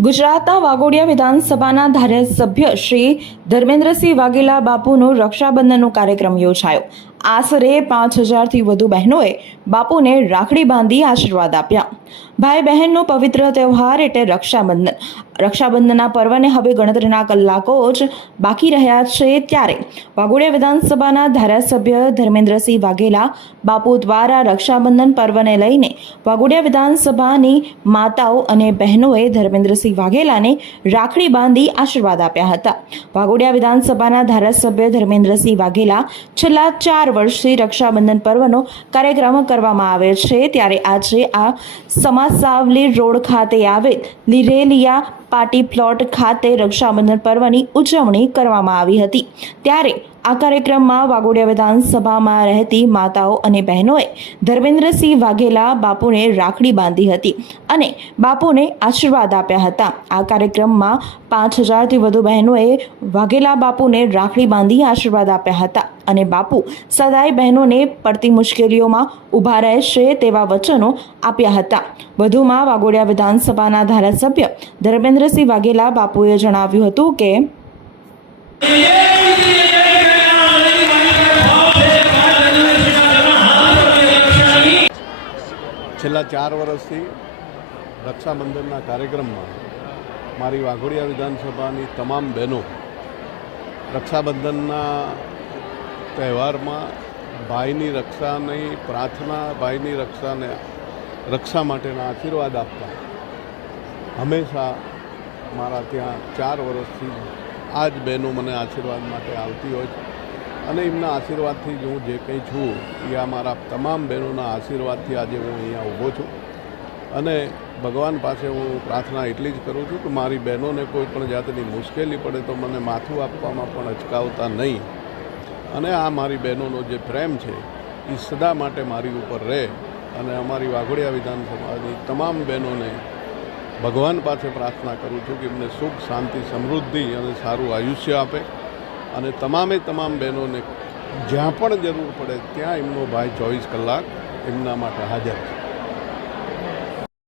ગુજરાતના વાગોડિયા વિધાનસભાના ધારાસભ્ય શ્રી ધર્મેન્દ્રસિંહ વાઘેલા બાપુનો રક્ષાબંધનનો કાર્યક્રમ યોજાયો. આશરે પાંચ હજારથી વધુ બહેનોએ બાપુને રાખડી બાંધી આશીર્વાદ આપ્યા. ભાઈ બહેનનો પવિત્ર તહેવાર એટલે રક્ષાબંધન. રક્ષાબંધનના પર્વને હવે ગણતરીના કલાકો જ બાકી રહ્યા છે ત્યારે વાઘોડિયા વિધાનસભાના ધારાસભ્ય ધર્મેન્દ્રસિંહ વાઘેલા બાપુ દ્વારા રક્ષાબંધન પર્વને લઈને વાઘોડિયા વિધાનસભાની માતાઓ અને બહેનોએ ધર્મેન્દ્રસિંહ વાઘેલાને રાખડી બાંધી આશીર્વાદ આપ્યા હતા. વાઘોડિયા વિધાનસભાના ધારાસભ્ય ધર્મેન્દ્રસિંહ વાઘેલા છેલ્લા ચાર વર્ષથી રક્ષાબંધન પર્વનો કાર્યક્રમ કરવામાં આવે છે. ત્યારે આજે આ સમાજ સાવલી રોડ ખાતે આવેલ લીરેલિયા પાર્ટી પ્લોટ ખાતે રક્ષાબંધન પર્વની ઉજવણી કરવામાં આવી હતી. ત્યારે આ કાર્યક્રમમાં વાઘોડિયા વિધાનસભામાં રહેતી માતાઓ અને બહેનોએ ધર્મેન્દ્રસિંહ વાઘેલા બાપુને રાખડી બાંધી હતી અને બાપુને આશીર્વાદ આપ્યા હતા. આ કાર્યક્રમમાં પાંચ હજારથી વધુ બહેનોએ વાઘેલા બાપુને રાખડી બાંધી આશીર્વાદ આપ્યા હતા અને બાપુ સદાય બહેનોને પડતી મુશ્કેલીઓમાં ઊભા રહેશે તેવા વચનો આપ્યા હતા. વધુમાં વાઘોડિયા વિધાનસભાના ધારાસભ્ય ધર્મેન્દ્રસિંહ વાઘેલા બાપુએ જણાવ્યું હતું કે છેલ્લા ચાર વર્ષથી રક્ષાબંધનના કાર્યક્રમમાં મારી વાઘોડિયા વિધાનસભાની તમામ બહેનો રક્ષાબંધનના તહેવારમાં ભાઈની રક્ષાની પ્રાર્થના, ભાઈની રક્ષાને રક્ષા માટેના આશીર્વાદ આપતા હંમેશા મારા ત્યાં ચાર વર્ષથી આ જ બહેનો મને આશીર્વાદ માટે આવતી હોય છે. અને એમના આશીર્વાદથી જ હું જે કંઈ છું, એ આ મારા તમામ બહેનોના આશીર્વાદથી આજે હું અહીંયા ઊભો છું. અને ભગવાન પાસે હું પ્રાર્થના એટલી જ કરું છું કે મારી બહેનોને કોઈ પણ જાતની મુશ્કેલી પડે તો મને માથું આપવામાં પણ અચકાવતા નહીં. અને આ મારી બહેનોનો જે પ્રેમ છે, એ સદા માટે મારી ઉપર રહે અને અમારી વાઘોડિયા વિધાનસભાની તમામ બહેનોને ભગવાન પાસે પ્રાર્થના કરું છું કે એમને સુખ, શાંતિ, સમૃદ્ધિ અને સારું આયુષ્ય આપે. અને તમામે તમામ બહેનોને જ્યાં પણ જરૂર પડે ત્યાં એમનો ભાઈ ચોવીસ કલાક એમના માટે હાજર છે.